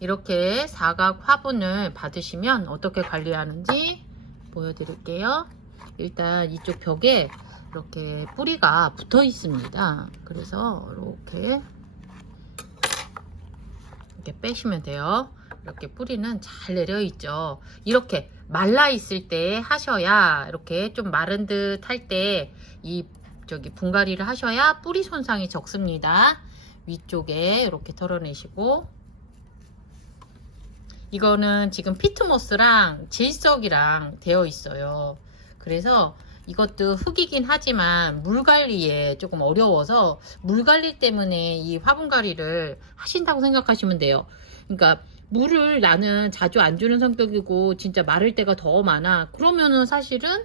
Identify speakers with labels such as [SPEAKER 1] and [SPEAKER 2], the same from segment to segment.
[SPEAKER 1] 이렇게 사각 화분을 받으시면 어떻게 관리하는지 보여드릴게요. 일단 이쪽 벽에 이렇게 뿌리가 붙어 있습니다. 그래서 이렇게 이렇게 빼시면 돼요. 이렇게 뿌리는 잘 내려 있죠. 이렇게 말라 있을 때 하셔야 이렇게 좀 마른 듯 할 때 이 저기 분갈이를 하셔야 뿌리 손상이 적습니다. 위쪽에 이렇게 털어내시고 이거는 지금 피트모스랑 질석이랑 되어 있어요. 그래서 이것도 흙이긴 하지만 물 관리에 조금 어려워서 물 관리 때문에 이 화분 관리를 하신다고 생각하시면 돼요. 그러니까 물을 나는 자주 안 주는 성격이고 진짜 마를 때가 더 많아. 그러면은 사실은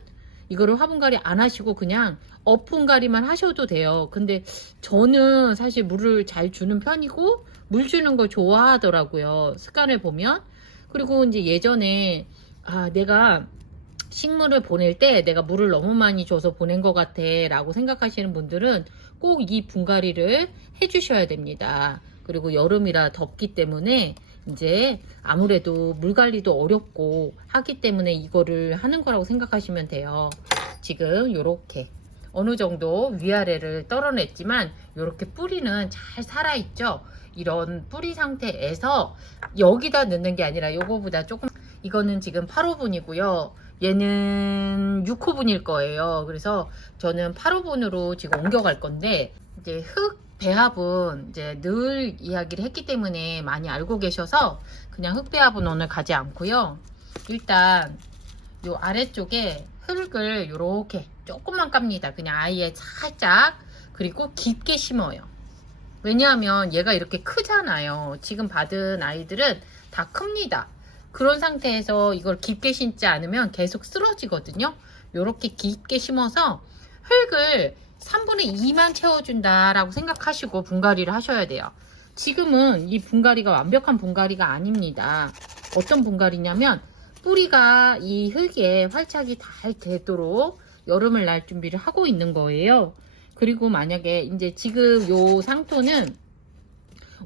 [SPEAKER 1] 이거를 화분갈이 안 하시고 그냥 어분갈이만 하셔도 돼요. 근데 저는 사실 물을 잘 주는 편이고 물 주는 걸 좋아하더라고요. 습관을 보면. 그리고 이제 예전에 아 내가 식물을 보낼 때 내가 물을 너무 많이 줘서 보낸 것 같아 라고 생각하시는 분들은 꼭 이 분갈이를 해주셔야 됩니다. 그리고 여름이라 덥기 때문에 이제 아무래도 물 관리도 어렵고 하기 때문에 이거를 하는 거라고 생각하시면 돼요. 지금 요렇게 어느 정도 위아래를 떨어냈지만 요렇게 뿌리는 잘 살아있죠. 이런 뿌리 상태에서 여기다 넣는 게 아니라 요거보다 조금 이거는 지금 8호분이고요. 얘는 6호분일 거예요. 그래서 저는 8호분으로 지금 옮겨갈 건데 이제 흙 배합은 이제 늘 이야기를 했기 때문에 많이 알고 계셔서 그냥 흙 배합은 오늘 가지 않고요. 일단 요 아래쪽에 흙을 이렇게 조금만 깝니다. 그냥 아예 살짝 그리고 깊게 심어요. 왜냐하면 얘가 이렇게 크잖아요. 지금 받은 아이들은 다 큽니다. 그런 상태에서 이걸 깊게 심지 않으면 계속 쓰러지거든요. 이렇게 깊게 심어서 흙을 3분의 2만 채워준다라고 생각하시고 분갈이를 하셔야 돼요. 지금은 이 분갈이가 완벽한 분갈이가 아닙니다. 어떤 분갈이냐면 뿌리가 이 흙에 활착이 잘 되도록 여름을 날 준비를 하고 있는 거예요. 그리고 만약에 이제 지금 요 상토는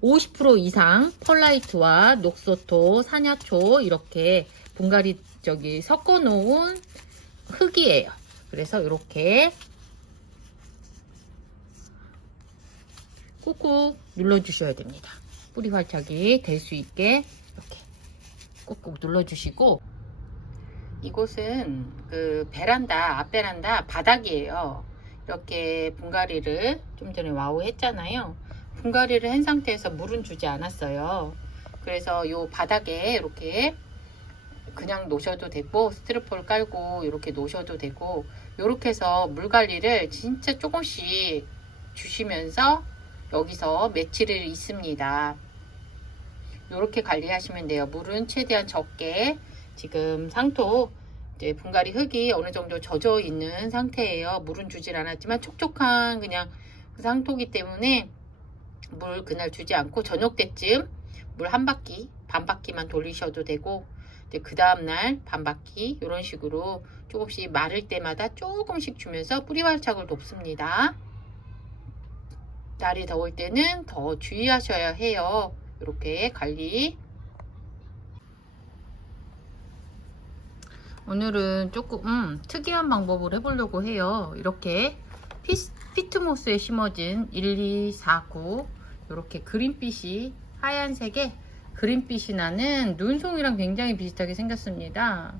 [SPEAKER 1] 50% 이상 펄라이트와 녹소토, 사냐초 이렇게 분갈이 저기 섞어 놓은 흙이에요. 그래서 이렇게 꾹꾹 눌러 주셔야 됩니다. 뿌리 활착이 될 수 있게 꾹꾹 눌러주시고 이곳은 그 베란다 앞 베란다 바닥이에요. 이렇게 분갈이를 좀 전에 와우 했잖아요. 분갈이를 한 상태에서 물은 주지 않았어요. 그래서 요 바닥에 이렇게 그냥 놓으셔도 되고 스티로폴 깔고 이렇게 놓으셔도 되고 이렇게 해서 물 관리를 진짜 조금씩 주시면서 여기서 며칠을 있습니다. 이렇게 관리하시면 돼요. 물은 최대한 적게 지금 상토 이제 분갈이 흙이 어느 정도 젖어 있는 상태예요. 물은 주질 않았지만 촉촉한 그냥 그 상토기 때문에 물 그날 주지 않고 저녁 때쯤 물 한 바퀴 반 바퀴만 돌리셔도 되고 그 다음날 반 바퀴 이런 식으로 조금씩 마를 때마다 조금씩 주면서 뿌리 활착을 돕습니다. 날이 더울 때는 더 주의하셔야 해요. 이렇게 관리. 오늘은 조금 음, 특이한 방법을 해보려고 해요. 이렇게 피, 피트모스에 심어진 1, 2, 4, 9 이렇게 그린빛이 하얀색에 그린빛이 나는 눈송이랑 굉장히 비슷하게 생겼습니다.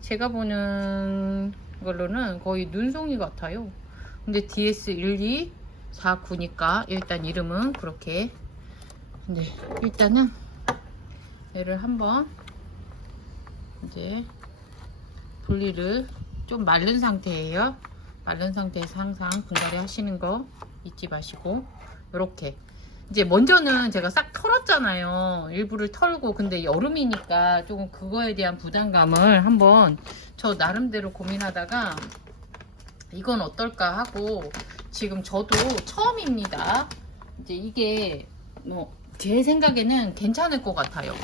[SPEAKER 1] 제가 보는 걸로는 거의 눈송이 같아요. 근데 DS 1, 2, 4, 9니까 일단 이름은 그렇게 근데 일단은 얘를 한번 이제 분리를 좀 마른 상태예요. 마른 상태에서 항상 분갈이 하시는 거 잊지 마시고 이렇게 이제 먼저는 제가 싹 털었잖아요. 일부를 털고 근데 여름이니까 조금 그거에 대한 부담감을 한번 저 나름대로 고민하다가 이건 어떨까 하고 지금 저도 처음입니다. 이제 이게 뭐 제 생각에는 괜찮을 것 같아요.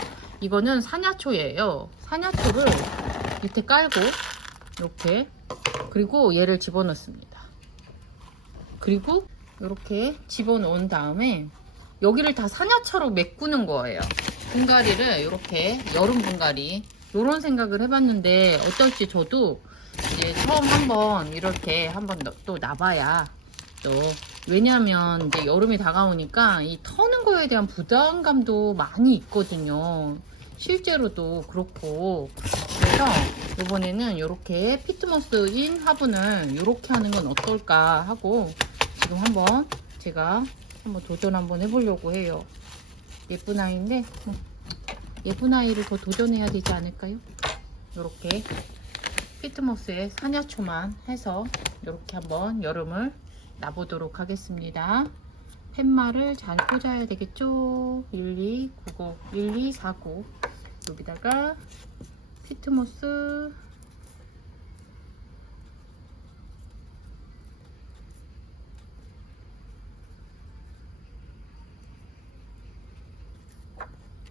[SPEAKER 1] 이거는 사냐초예요. 사냐초를 밑에 깔고 이렇게 그리고 얘를 집어넣습니다. 그리고 이렇게 집어넣은 다음에 여기를 다 사냐처럼 메꾸는 거예요. 분갈이를 이렇게 여름 분갈이 이런 생각을 해봤는데 어떨지 저도 이제 처음 한번 이렇게 한번 너- 또 나봐야 또 왜냐하면 이제 여름이 다가오니까 이 터는 거에 대한 부담감도 많이 있거든요. 실제로도 그렇고 그래서 이번에는 이렇게 피트머스 인 화분을 이렇게 하는 건 어떨까 하고 지금 한번 제가 한번 도전 한번 해보려고 해요. 예쁜 아이인데 음, 예쁜 아이를 더 도전해야 되지 않을까요? 이렇게 피트머스에 사냐초만 해서 이렇게 한번 여름을 놔보도록 하겠습니다. 팻말을 잘 꽂아야 되겠죠? 1299, 1249 여기다가 피트모스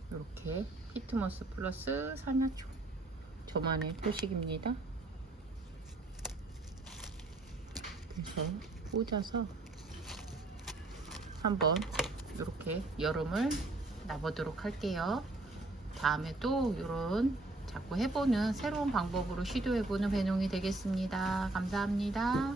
[SPEAKER 1] 이렇게 피트모스 플러스 사냐초 저만의 표식입니다. 그래서 꽂아서 한번 이렇게 여름을 놔보도록 할게요. 다음에 또 이런 자꾸 해보는 새로운 방법으로 시도해보는 배농이 되겠습니다. 감사합니다.